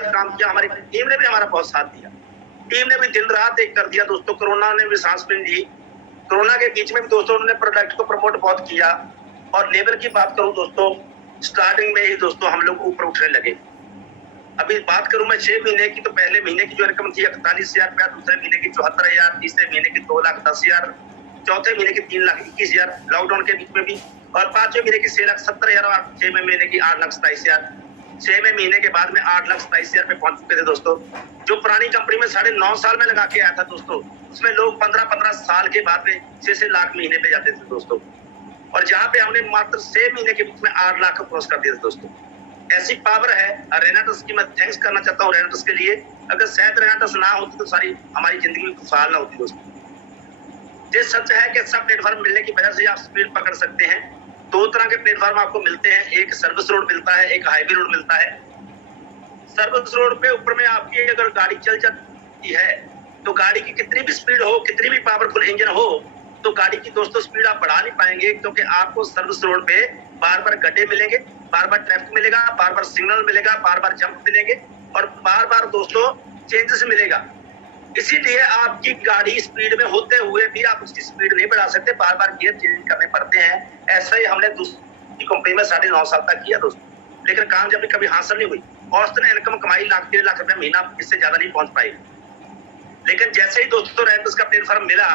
जद्दोजहद काम किया, हमारी टीम ने भी हमारा बहुत साथ दिया, टीम ने भी दिन रात एक कर दिया दोस्तों। कोरोना ने भी सांस नहीं ली, कोरोना के बीच में भी दोस्तों उन्होंने प्रोडक्ट को प्रमोट बहुत किया। और लेबर की बात करूं दोस्तों, स्टार्टिंग में ही दोस्तों हम लोग ऊपर उठने लगे। अभी बात करूं मैं 6 महीने की, तो पहले महीने की जो रकम थी 41,000 रुपया, दूसरे महीने की 74,000, तीसरे महीने की 2,10,000, चौथे महीने की 3,21,000 लॉकडाउन के बीच में भी, और पांचवें महीने की 6,70,000 और 6वें महीने की 8,27,000। 6वें महीने के बाद में 8,27,000 पे पहुंच चुके थे दोस्तों। जो पुरानी कंपनी में 9.5 साल में लगा के आया था दोस्तों, उसमें लोग 15-15 साल के बाद में 6 लाख महीने पे जाते थे दोस्तों। और जहां पे हमने मात्र 6 महीने के बीच में 8 लाख क्रॉस कर दिया था दोस्तों। ऐसी पावर है रेनाटस की। मैं थैंक्स करना चाहता हूँ रेनाटस के लिए। अगर शायद रेनाटस ना होती तो सारी हमारी जिंदगी में खुशहाल ना होती दोस्तों। ये सच है कि सब प्लेटफॉर्म मिलने की वजह से आप स्पीड पकड़ सकते हैं। 2 तरह के प्लेटफॉर्म आपको मिलते हैं, एक सर्विस रोड मिलता है, एक हाईवे रोड मिलता है। सर्विस रोड पे ऊपर में आपकी अगर गाड़ी चल जाती है तो गाड़ी की कितनी भी स्पीड हो, कितनी भी पावरफुल इंजन हो, तो गाड़ी की दोस्तों स्पीड आप बढ़ा नहीं पाएंगे, क्योंकि आपको सर्विस रोड पे बार बार गड्ढे मिलेंगे, बार बार ट्रैफिक मिलेगा, बार बार सिग्नल मिलेगा, बार बार जंप मिलेंगे और बार बार दोस्तों चेंजेस मिलेगा। इसीलिए आपकी गाड़ी स्पीड में होते हुए भी आप उसकी स्पीड नहीं बढ़ा सकते, बार बार गियर चेंज करने पड़ते हैं। ऐसा ही हमने दूसरी कंपनी में 9.5 साल तक किया दोस्तों, लेकिन कामयाबी कभी हासिल नहीं हुई। औसतन इनकम कमाई लाख 1.5 लाख रुपए महीना, इससे ज्यादा नहीं पहुंच पाई। लेकिन जैसे ही दोस्तों रेंटस का प्लेटफॉर्म मिला,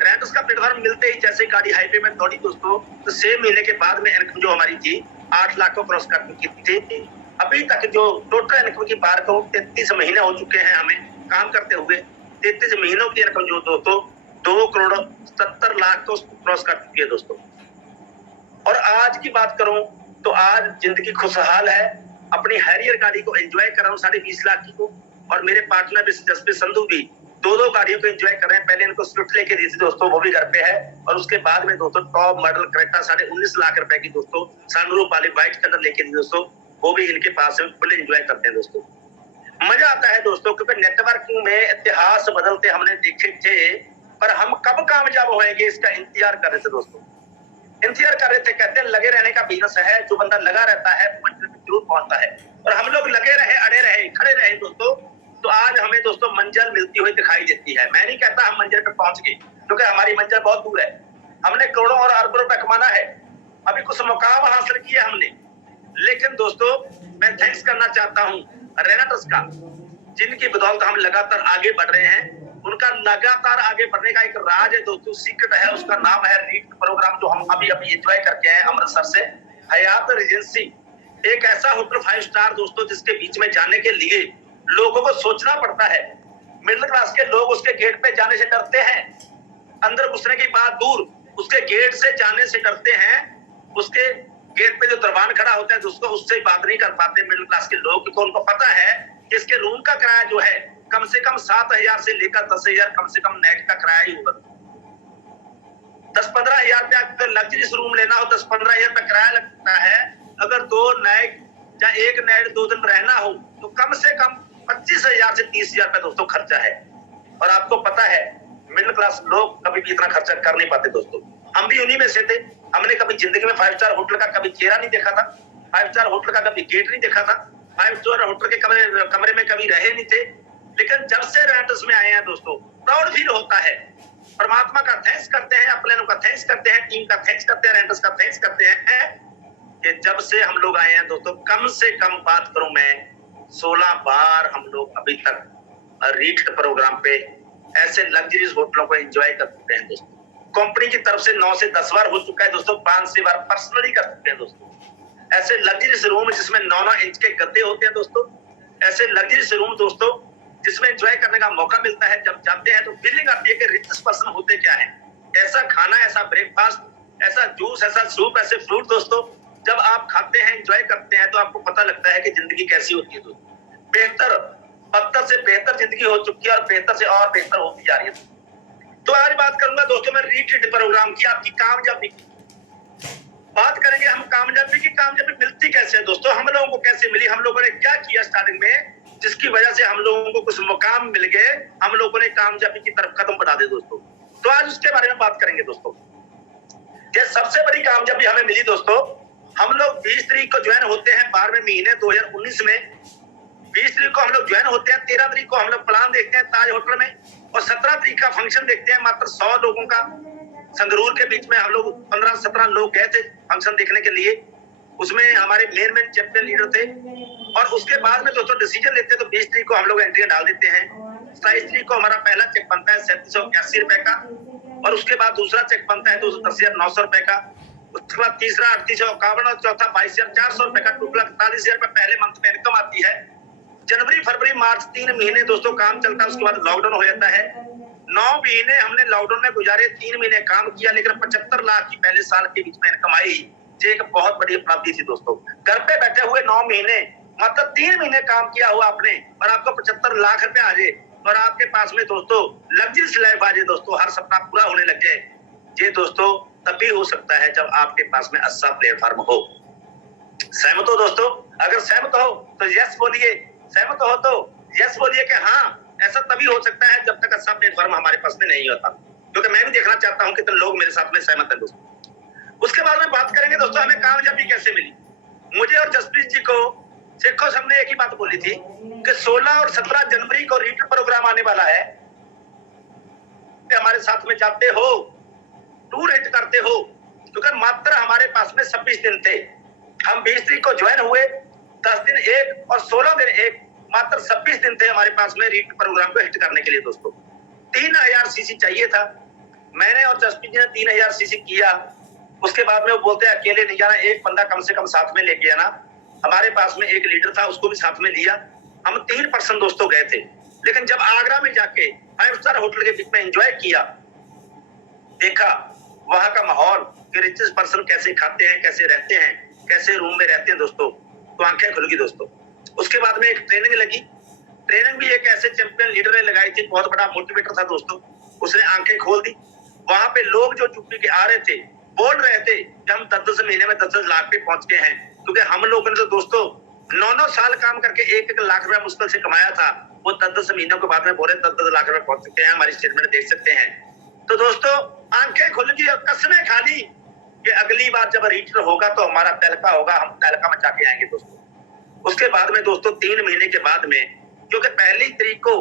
रेंटस का प्लेटफॉर्म मिलते ही जैसे गाड़ी हाईवे में दौड़ी दोस्तों, तो 6 महीने के बाद में इनकम जो हमारी थी 8 लाख को क्रॉस कर चुकी थी। अभी तक जो टोटल इनकम की बात करूं, 33 महीने हो चुके हैं हमें काम करते हुए। 33 महीनों की इनकम जो दोस्तों 2,70,00,000 को क्रॉस कर चुकी है दोस्तों। और आज की बात करूं तो आज जिंदगी खुशहाल है। अपनी हैरियर गाड़ी को एंजॉय कर रहा हूँ 20.5 लाख की को, और मेरे पार्टनर जसप्रीत संधू भी 2 गाड़ियों को एंजॉय कर रहे हैं। पहले इनको स्विफ्ट लेके दी थी दोस्तों, वो भी घर पे है, और उसके बाद में दोस्तों टॉप मॉडल क्रेटा 19.5 लाख रुपए की दोस्तों सनरूफ वाली व्हाइट कलर लेके दी दोस्तों, वो भी इनके पास है, फुल एंजॉय करते हैं दोस्तों। मजा आता है दोस्तों, क्योंकि नेटवर्किंग में इतिहास बदलते हमने देखे थे, पर हम कब कामयाब होएंगे इसका इंतजार कर रहे थे दोस्तों, इंतजार कर रहे थे। कहते हैं लगे रहने का बिजनेस है, जो बंदा लगा रहता है मंजिल पे जरूर पहुंचता है। और हम लोग लगे रहे, अड़े रहे, खड़े रहे दोस्तों, तो आज हमें दोस्तों मंजिल मिलती हुई दिखाई देती है। मैं नहीं कहता हम मंजिल पे पहुंच गए, क्योंकि हमारी मंजिल बहुत दूर है। हमने करोड़ों और अरबों रुपए कमाना है, अभी कुछ मुकाम हासिल किया हमने। लेकिन दोस्तों मैं थैंक्स करना चाहता हूँ रेनाटस का, जिनकी बदौलत हम लगातार आगे बढ़ रहे हैं। उनका लगातार आगे बढ़ने का एक राज है दोस्तों, सीक्रेट है, उसका नाम है रीट प्रोग्राम, जो हम अभी एंजॉय करके आए अमृतसर से। हयात रेजेंसी एक ऐसा होटल 5 स्टार दोस्तों, जिसके बीच में जाने के लिए लोगों को सोचना पड़ता है। मिडिल क्लास के लोग उसके गेट पे जाने से डरते हैं, अंदर घुसने की बात दूर, उसके गेट से जाने से डरते हैं। उसके गेट पे जो दरबान खड़ा होता है दोस्तों, उससे बात नहीं कर पाते मिडिल क्लास के लोग, क्योंकि उनको पता है कि इसके रूम का किराया जो है कम से कम 7,000 से लेकर 10,000 कम से कम नेट का किराया ही होगा। 10-15 हजार रुपया अगर लग्जरीज रूम लेना हो, 10-15 हजार रुपया किराया लगता है। अगर 2 नाइट या 1 नाइट 2 दिन रहना हो तो कम से कम 25,000 से 30,000 रुपया दोस्तों खर्चा है। और आपको पता है मिडिल क्लास लोग कभी भी इतना खर्चा कर नहीं पाते दोस्तों। हम भी उन्हीं में से थे। हमने कभी जिंदगी में 5 स्टार होटल का कभी चेहरा नहीं देखा था, 5 स्टार होटल का कभी गेट नहीं देखा था, 5 स्टार होटल के कमरे में कभी रहे नहीं थे। लेकिन जब से रेंटस में आए हैं दोस्तों, प्राउड फील होता है। परमात्मा का थैंक्स करते हैं, अपने का थैंक्स करते हैं, टीम का थैंक्स करते हैं, रेंटस का थैंक्स करते हैं कि जब से हम लोग आए हैं दोस्तों, कम से कम बात करूं मैं 16 बार हम लोग अभी तक रीट प्रोग्राम पे ऐसे लग्जरीज होटलों को एंजॉय कर चुके हैं दोस्तों। कंपनी की तरफ से 9 से 10 बार हो चुका है दोस्तों, 5 से बार पर्सनली कर चुके हैं दोस्तों। ऐसे लग्जरीज रूम जिसमें 9-9 इंच के गद्दे होते हैं दोस्तों, ऐसे लग्जरीज रूम दोस्तों जिसमें एंजॉय करने का मौका मिलता है। जब जाते हैं तो फीलिंग आती है कि रिचेस्ट पर्सन होते क्या है। ऐसा खाना, ऐसा ब्रेकफास्ट, ऐसा जूस, ऐसा सूप, ऐसे फ्रूट दोस्तों जब आप खाते हैं, एंजॉय करते हैं, तो आपको पता लगता है कि जिंदगी कैसी होती है दोस्तों। बेहतर, बदतर से बेहतर जिंदगी हो चुकी है और बेहतर से और बेहतर होती जा रही है। तो आज बात करूंगा दोस्तों मैं रीट प्रोग्राम की, आपकी कामयाबी की बात करेंगे। हम कामयाबी मिलती कैसे है दोस्तों, हम लोगों को कैसे मिली, हम लोगों ने क्या किया स्टार्टिंग में जिसकी वजह से हम लोगों को कुछ मुकाम मिल गए, हम लोगों ने कामयाबी की तरफ कदम बढ़ा दे दोस्तों। तो आज उसके बारे में बात करेंगे दोस्तों। ये सबसे बड़ी कामयाबी हमें मिली दोस्तों, हम लोग 20 तारीख को ज्वाइन होते हैं 12वें महीने 2019 में। 20 तारीख को हम लोग ज्वाइन होते हैं, 13 तारीख को हम लोग प्लान देखते हैं ताज होटल में, और 17 तारीख का फंक्शन देखते हैं। मात्र 100 लोगों का संगरूर के बीच में हम लोग 15-17 लोग गए थे फंक्शन देखने के लिए। उसमें हमारे मेन चैंपियन लीडर थे। और उसके बाद में दोस्तों डिसीजन लेते हैं तो 20 तारीख को हम लोग एंट्री डाल देते हैं। 27 तारीख को हमारा पहला चेक बनता है 3781 रुपए का, और उसके बाद दूसरा चेक बनता है 210,900 रुपए का। उसके बाद तीसरा 3851 और चौथा 22,400 रुपए का। 2,41,000 रुपए पहले मंथ में इनकम आती है। जनवरी, फरवरी, मार्च 3 महीने दोस्तों काम चलता है। उसके बाद लॉकडाउन हो जाता है। 9 महीने हमने लॉकडाउन में गुजारे, 3 महीने काम किया, लेकिन 75 लाख की पहले साल के बीच में इनकम आई। ये एक बहुत बड़ी उपलब्धि थी दोस्तों। घर पे बैठे हुए 9 महीने, मतलब 3 महीने काम किया हुआ आपने, और आपको 75 लाख रुपए आ जाए, और आपके पास में दोस्तों लग्जरियस लाइफ आ जाए दोस्तों, हर सपना पूरा होने लग जाए। ये दोस्तों तभी हो सकता है जब आपके पास में अच्छा प्लेटफॉर्म हो। सहमत हो दोस्तों? अगर सहमत हो तो यस बोलिए, सहमत हो तो यस बोलिए कि हाँ, ऐसा तभी हो सकता है जब तक अच्छा प्लेटफॉर्म हमारे पास में नहीं होता। क्योंकि मैं भी देखना चाहता हूँ कितने लोग मेरे साथ में सहमत है दोस्तों। उसके बाद में बात करेंगे दोस्तों हमें कामयाबी कैसे मिली। मुझे और जसप्रीत जी को शेखो साहब ने एक ही बात बोली थी कि 16 और 17 जनवरी को रीटर प्रोग्राम आने वाला है, हमारे साथ में जाते हो, टूर हिट करते हो। क्योंकि मात्र हमारे पास में 26 दिन थे। हम 20 तारीख को ज्वाइन हुए, 10 दिन एक और 16 दिन एक, मात्र 26 दिन थे हमारे पास में रीट प्रोग्राम को हिट करने के लिए दोस्तों। 3000 सीसी चाहिए था। मैंने और जसप्रीत जी ने 3000 सीसी किया। उसके बाद में वो बोलते हैं अकेले नहीं जाना, एक बंदा कम से कम साथ में लेके आना। हमारे पास में एक लीडर था, उसको भी साथ में लिया। हम 3 पर्सन दोस्तों गए थे। लेकिन जब आगरा में जाके 5 स्टार होटल के बीच में एंजॉय किया, देखा वहां का माहौल कि रिचेस पर्सन कैसे खाते हैं, कैसे रहते हैं, कैसे रूम में रहते हैं दोस्तों, तो आंखें खुल गई दोस्तों। उसके बाद में एक ट्रेनिंग लगी। ट्रेनिंग भी एक ऐसे चैंपियन लीडर ने लगाई थी, बहुत बड़ा मोटिवेटर था दोस्तों। उसने आंखें खोल दी। वहां पे लोग जो यूपी के आ रहे थे बोल रहे थे कि हम 10-10 महीने में 10-10 लाख पे पहुंच गए हैं। क्योंकि हम लोगों ने तो दोस्तों 9-9 साल काम करके 1-1 लाख रुपया मुश्किल से कमाया था। वो 10-10 महीनों के बाद में बोले 10-10 लाख रुपए पहुंच चुके हैं। हमारी स्टेटमेंट देख सकते हैं। तो दोस्तों आंखें खुल गई और कसमें खा ली कि अगली बार जब रीटर होगा तो हमारा तहलका होगा, हम तहलका मचा के आएंगे दोस्तों। उसके बाद में दोस्तों 3 महीने के बाद में, क्योंकि पहली तारीख को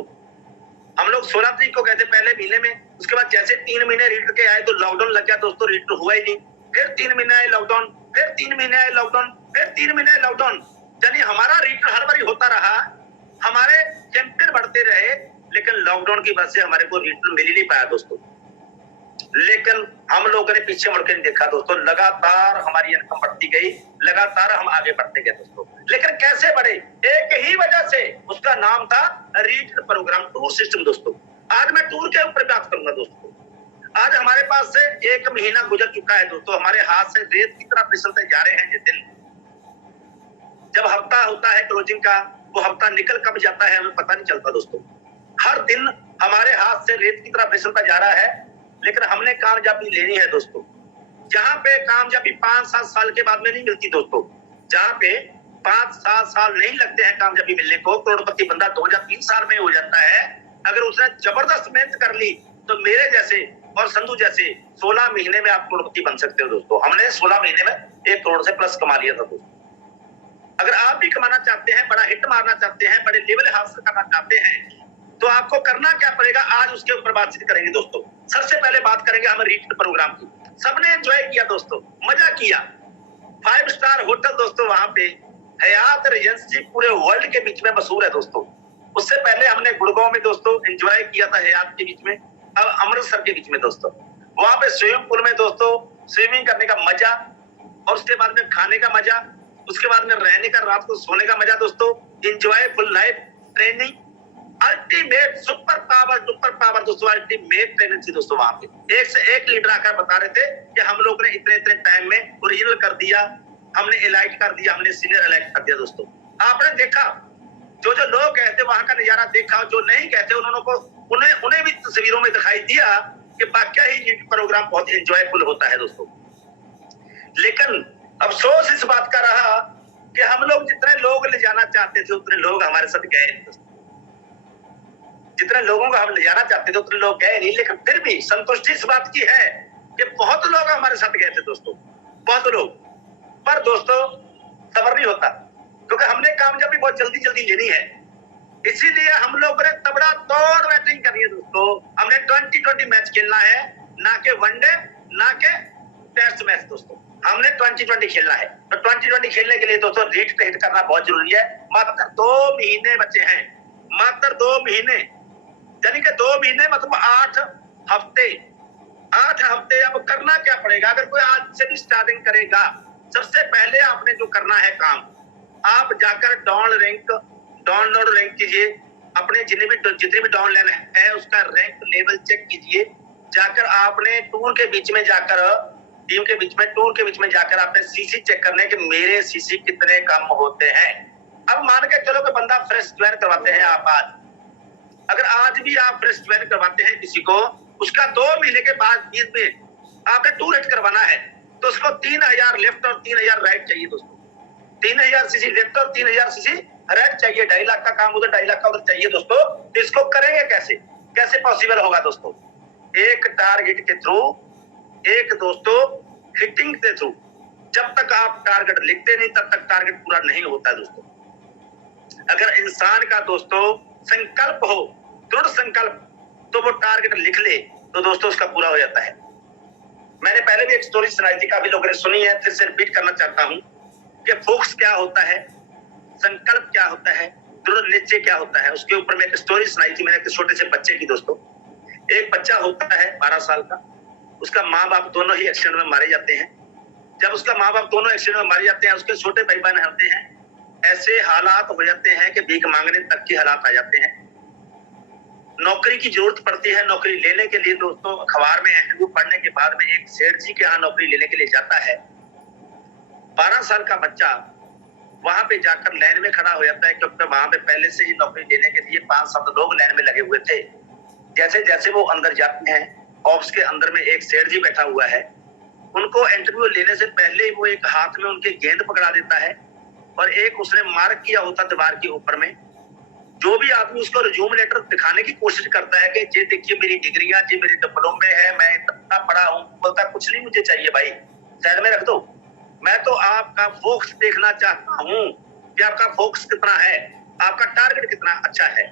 हम लोग 16 तारीख को गए थे पहले महीने में। उसके बाद जैसे 3 महीने रीटर के आए तो लॉकडाउन लग गया दोस्तों, रीटर हुआ ही नहीं। फिर 3 महीने आए लॉकडाउन, फिर 3 महीने आए लॉकडाउन, फिर 3 महीने आए लॉकडाउन। यानी हमारा रीटर हर बारी होता रहा, हमारे चैंपियन बढ़ते रहे, लेकिन लॉकडाउन की वजह से हमारे को रीटर मिल ही नहीं पाया दोस्तों। लेकिन हम लोगों ने पीछे मुड़ के नहीं देखा दोस्तों, लगातार हमारी इनकम बढ़ती गई, लगातार हम आगे बढ़ते गए दोस्तों। लेकिन कैसे बढ़े? एक ही वजह से, उसका नाम था रीट प्रोग्राम, टूर सिस्टम दोस्तों। आज मैं टूर के ऊपर बात करूंगा दोस्तों। आज हमारे पास से 1 महीना गुजर चुका है दोस्तों, हमारे हाथ से रेत की तरह फिसलते जा रहे हैं ये दिन। जब हफ्ता होता है क्लोजिंग का, वो हफ्ता निकल कब जाता है हमें पता नहीं चलता दोस्तों। हर दिन हमारे हाथ से रेत की तरह फिसलता जा रहा है, लेकिन हमने कामयाबी लेनी है दोस्तों। जहां पे कामयाबी 5-7 साल के बाद में नहीं मिलती दोस्तों, जहां पे 5-7 साल नहीं लगते हैं कामयाबी मिलने को, करोड़पति बंदा 2 या 3 साल में हो जाता है। अगर उसने जबरदस्त मेहनत कर ली तो मेरे जैसे और संधू जैसे 16 महीने में आप करोड़पति बन सकते हो दोस्तों। हमने 16 महीने में 1 करोड़ से प्लस कमा लिया था दोस्तों। अगर आप भी कमाना चाहते हैं, बड़ा हिट मारना चाहते हैं, बड़े लेवल हासिल करना चाहते हैं, तो आपको करना क्या पड़ेगा, आज उसके ऊपर बातचीत करेंगे दोस्तों। सबसे पहले बात करेंगे हम रीट प्रोग्राम की। सबने एंजॉय किया दोस्तों, मजा किया। 5 स्टार होटल दोस्तों, वहां पे हयात रेजेंसी पूरे वर्ल्ड के बीच में मशहूर है दोस्तों। उससे पहले हमने गुड़गांव में दोस्तों एंजॉय किया था हयात के बीच में, अब अमृतसर के बीच में दोस्तों। वहां पे स्विमिंग पूल में दोस्तों स्विमिंग करने का मजा, और उसके बाद में खाने का मजा, उसके बाद में रहने का, रात को सोने का मजा दोस्तों। Enjoyful life, training, ultimate super power दोस्तों, अल्टीमेट ट्रेनिंग थी दोस्तों। वहां पे एक से एक लीडर आकर बता रहे थे कि हम लोग ने इतने टाइम में ओरिजिनल कर दिया, हमने एलाइट कर दिया, हमने सीनियर एलाइट कर दिया दोस्तों। आपने देखा, जो लोग कहते वहां का नजारा देखा, जो नहीं कहते उन्हें भी तस्वीरों में दिखाई दिया कि वाकई ही रीट प्रोग्राम बहुत एंजॉयफुल होता है दोस्तों। लेकिन अफसोस इस बात का रहा कि हम लोग जितने लोग ले जाना चाहते थे उतने लोग हमारे साथ गए नहीं दोस्तों। जितने लोगों को हम ले जाना चाहते थे उतने लोग गए नहीं, लेकिन फिर भी संतुष्टि इस बात की है कि बहुत लोग हमारे साथ गए थे दोस्तों, बहुत लोग। पर दोस्तों सबर नहीं होता, क्योंकि हमने कामयाबी बहुत जल्दी लेनी है। इसीलिए हम लोग ने तबड़ा तोड़ बैटिंग करनी है दोस्तों। हमने 2020 मैच खेलना है, ना के वनडे, ना के टेस्ट मैच दोस्तों। हमने 2020 खेलना है। तो 2020 खेलने के लिए दोस्तों रीट पे हिट करना बहुत जरूरी है। मात्र 2 महीने बचे हैं, मात्र 2 महीने, यानी कि 2 महीने मतलब 8 हफ्ते। 8 हफ्ते। अब करना क्या पड़ेगा? अगर कोई आज से भी स्टार्टिंग करेगा, सबसे पहले आपने जो करना है काम, आप जाकर डाउनलोड रैंक कीजिए। अपने जितने भी डाउनलाइन है उसका रैंक लेवल चेक कीजिए। जाकर आपने टूर के बीच में जाकर, टीम के बीच में, टूर के बीच में जाकर आपने सीसी चेक करने के मेरे सीसी कितने कम होते हैं। अब मान के चलो कि बंदा फ्रेश ज्वाइन करवाते हैं आप आज, अगर आज भी आप फ्रेश ज्वाइन करवाते हैं किसी को, उसका 2 महीने के बाद बीच में आपने टूर हिट करवाना है, तो उसको 3000 लेफ्ट और 3000 राइट चाहिए दोस्तों। 3000 सीसी लेफ्ट और 3000 सीसी राइट चाहिए। 2.5 लाख का काम उधर, 2.5 लाख का उधर चाहिए दोस्तों। इसको करेंगे कैसे? कैसे पॉसिबल होगा दोस्तों? एक टारगेट के थ्रू, एक दोस्तों हिटिंग के थ्रू। जब तक आप टारगेट लिखते नहीं तब तक टारगेट पूरा नहीं होता दोस्तों। अगर इंसान का दोस्तों संकल्प हो, दृढ़ संकल्प, तो वो टारगेट लिख ले तो दोस्तों उसका पूरा हो जाता है। मैंने पहले भी एक स्टोरी सुनाई थी, काफी लोगों ने सुनी है, फिर से रिपीट करना चाहता हूं कि फोकस क्या होता है, संकल्प क्या होता है, दृढ़ निश्चय क्या होता है। उसके ऊपर मैं एक स्टोरी सुनाई थी मैंने एक छोटे से बच्चे की दोस्तों। एक बच्चा होता है 12 साल का, उसका माँ बाप दोनों ही एक्सीडेंट में मारे जाते हैं। जब उसका माँ बाप दोनों एक्सीडेंट में मारे जाते हैं, उसके छोटे भाई बहन होते हैं, ऐसे हालात हो जाते हैं कि भीख मांगने तक के हालात आ जाते हैं। नौकरी की जरूरत पड़ती है। नौकरी लेने के लिए दोस्तों अखबार में इंटरव्यू पढ़ने के बाद में एक सेठ जी के यहाँ नौकरी लेने के लिए जाता है। 12 साल का बच्चा वहां पे जाकर लाइन में खड़ा हो जाता है, क्योंकि वहां पे पहले से ही नौकरी लेने के लिए 5-7 लोग लाइन में लगे हुए थे। जैसे जैसे वो अंदर जाते हैं, ऑफिस के अंदर में एक सेठ जी बैठा हुआ है। उनको इंटरव्यू लेने से पहले वो एक हाथ में उनके गेंद पकड़ा देता है और एक उसने मार्क किया होता दीवार के ऊपर में। जो भी आदमी उसको रिज्यूम लेटर दिखाने की कोशिश करता है कि ये देखिए मेरी डिग्रियां, ये मेरे डिप्लोमे है, मैं इतना पढ़ा हूँ, बोलता कुछ नहीं मुझे चाहिए भाई, साइड में रख दो। मैं तो आपका फोकस देखना चाहता हूँ कि आपका फोकस कितना है, आपका टारगेट कितना अच्छा है।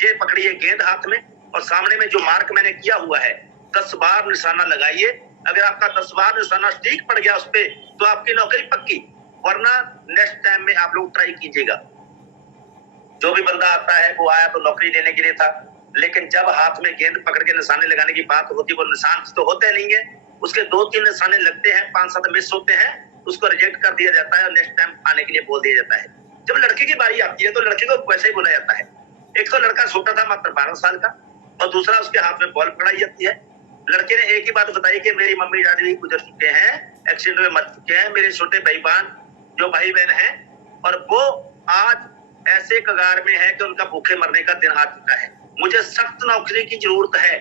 ये पकड़िए गेंद हाथ में और सामने में जो मार्क मैंने किया हुआ है 10 बार निशाना लगाइए। अगर आपका 10 बार निशाना ठीक पड़ गया उस पर तो आपकी नौकरी पक्की, वरना नेक्स्ट टाइम में आप लोग ट्राई कीजिएगा। जो भी बंदा आता है वो आया तो नौकरी लेने के लिए था, लेकिन जब हाथ में गेंद पकड़ के निशाने लगाने की बात होती, वो निशान तो होते नहीं है, उसके 2-3 निशाने लगते हैं, 5-7 मिस होते हैं, उसको रिजेक्ट कर दिया जाता है और नेक्स्ट टाइम आने के लिए बोल दिया जाता है। जब लड़की की बारी आती है तो लड़की को वैसे ही बोला जाता है। एक तो लड़का छोटा था मात्र 12 साल का और दूसरा उसके हाथ में बॉल पकड़ाई जाती है। लड़के ने एक ही बात बताई कि मेरी मम्मी डैडी भी गुजर चुके हैं, एक्सीडेंट में मर चुके हैं, मेरे छोटे भाई बहन जो भाई बहन है, और वो आज ऐसे कगार में है कि उनका भूखे मरने का दिन आ चुका है, मुझे सख्त नौकरी की जरूरत है।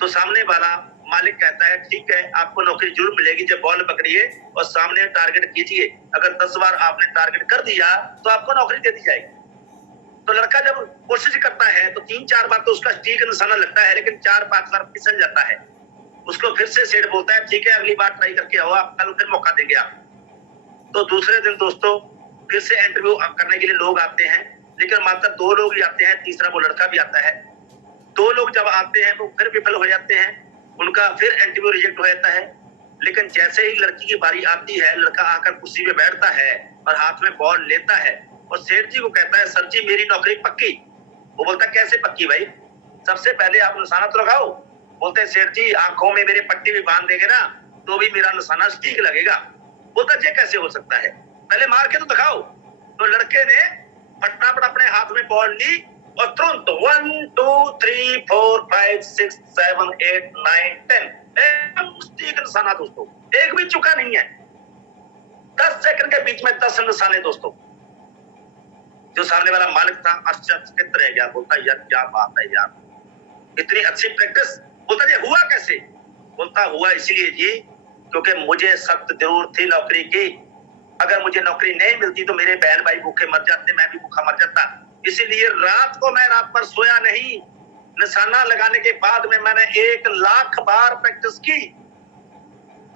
तो सामने वाला मालिक कहता है ठीक है आपको नौकरी जरूर मिलेगी, जब बॉल पकड़िए और सामने टारगेट कीजिए, अगर 10 बार आपने टारगेट कर दिया तो आपको नौकरी दे दी जाएगी। तो लड़का जब कोशिश करता है तो 3-4 बार तो उसका ठीक निशाना लगता है, लेकिन 4-5 बार फिसल जाता है। उसको फिर से सेठ बोलता है ठीक है अगली बार ट्राई करके आओ, आप कल फिर मौका देंगे आप। तो दूसरे दिन दोस्तों फिर से इंटरव्यू करने के लिए लोग आते हैं, लेकिन मात्र 2 लोग ही आते हैं, तीसरा वो लड़का भी आता है। 2 लोग जब आते हैं वो फिर विफल हो जाते हैं, उनका फिर इंटरव्यू रिजेक्ट हो जाता है। लेकिन जैसे ही लड़की की बारी आती है, लड़का आकर कुर्सी पे बैठता है और हाथ में बॉल लेता है और सेठ जी को कहता है सर जी मेरी नौकरी पक्की। वो बोलता कैसे पक्की भाई, सबसे पहले आप निशाना तो लगाओ। बोलते हैं सेठ जी आंखों में मेरे पट्टी भी बांध देंगे ना तो भी मेरा निशाना ठीक लगेगा। बोलता ये कैसे हो सकता है, पहले मार के तो दिखाओ। तो लड़के ने फटाफट अपने हाथ में बॉल ली और तुरंत 1 2 3 4 5 6 7 8 9 10 ठीक निशाना दोस्तों, एक भी चुका नहीं है। 10 सेकंड के बीच में 10 निशाने दोस्तों। जो सामने वाला मालिक था आश्चर्यचकित रह गया, बोलता यार क्या बात है यार, इतनी अच्छी प्रैक्टिस। बोलता ये हुआ कैसे? बोलता हुआ इसलिए जी क्योंकि मुझे सख्त जरूरत थी नौकरी की। अगर मुझे नौकरी नहीं मिलती तो मेरे बहन भाई भूखे मर जाते, मैं भी भूखा मर जाता। इसीलिए रात को मैं रात भर सोया नहीं, निशाना लगाने के बाद में मैंने 1 लाख बार प्रैक्टिस की।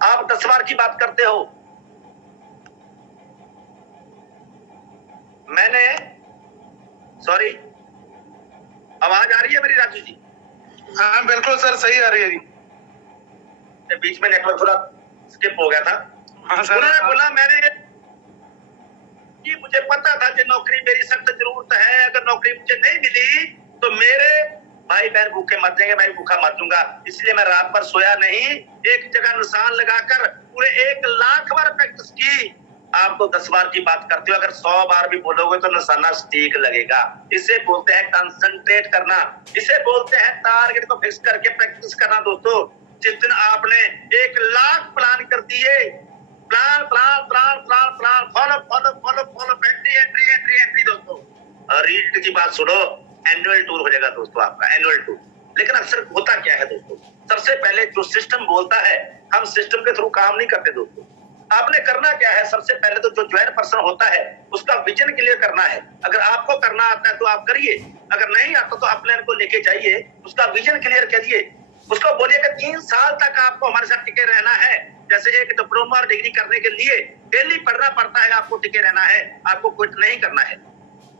आप 10 बार की बात करते हो, मैंने सॉरी आवाज आ रही है मेरी राजू जी? हाँ बिल्कुल सर, सही आ रही है जी। बीच में नेटवर्क थोड़ा स्किप हो गया था। हाँ सर। उन्होंने बोला मैंने कि मुझे पता था कि नौकरी मेरी सख्त जरूरत है, अगर नौकरी मुझे नहीं मिली तो मेरे भाई बहन भूखे मर जाएंगे, मैं भूखा मर जाऊंगा, इसलिए मैं रात भर सोया नहीं, एक जगह निशान लगाकर पूरे 1 लाख बार प्रैक्टिस की। आप तो 10 बार की बात करते हो, अगर 100 बार भी बोलोगे तो निशाना ठीक लगेगा। इसे बोलते हैं कंसंट्रेट करना, इसे बोलते हैं टारगेट को फिक्स करके प्रैक्टिस करना। दोस्तों जिस दिन आपने 1 लाख प्लान कर दिए, plan plan plan plan plan follow follow follow follow, entry entry entry entry. दोस्तों रीड की बात सुनो, एनुअल टूर हो जाएगा दोस्तों आपका, एनुअल टूर। लेकिन अक्सर होता क्या है दोस्तों, सबसे पहले जो सिस्टम बोलता है हम सिस्टम के थ्रू काम नहीं करते दोस्तों। आपने करना क्या है, सबसे पहले तो जो ज्वाइन पर्सन होता है उसका विजन क्लियर करना है। अगर आपको करना आता है तो आप करिए, अगर नहीं आता तो आप प्लान को लेके जाइए, उसका विजन क्लियर करिए, उसको बोलिए कि 3 साल तक आपको हमारे साथ टिके रहना है। जैसे एक डिप्लोमा और डिग्री करने के लिए डेली पढ़ना पड़ता है, आपको टिके रहना है, आपको क्विट नहीं करना है।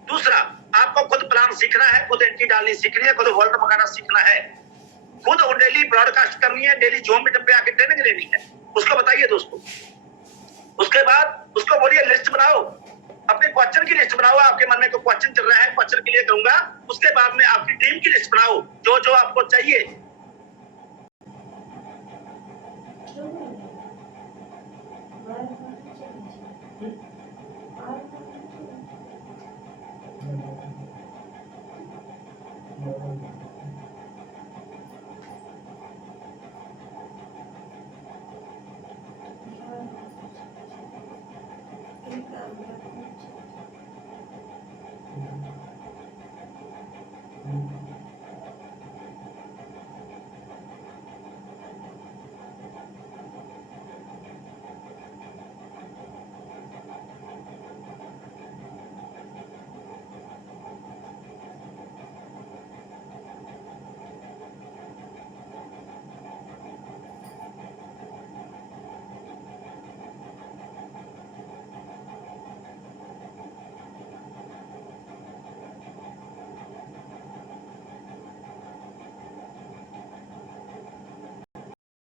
दूसरा, आपको खुद प्लान सीखना है, खुद एंट्री डालनी सीखनी है, खुद वर्ल्ड मंगाना सीखना है, खुद डेली ब्रॉडकास्ट करनी है, डेली जूम मीटिंग पे आके ट्रेनिंग लेनी है, उसको बताइए दोस्तों। उसके बाद उसको बोलिए लिस्ट बनाओ, अपने क्वेश्चन की लिस्ट बनाओ, आपके मन में कोई क्वेश्चन चल रहा है, क्वेश्चन क्लियर करूंगा। उसके बाद में आपकी टीम की लिस्ट बनाओ, जो जो आपको चाहिए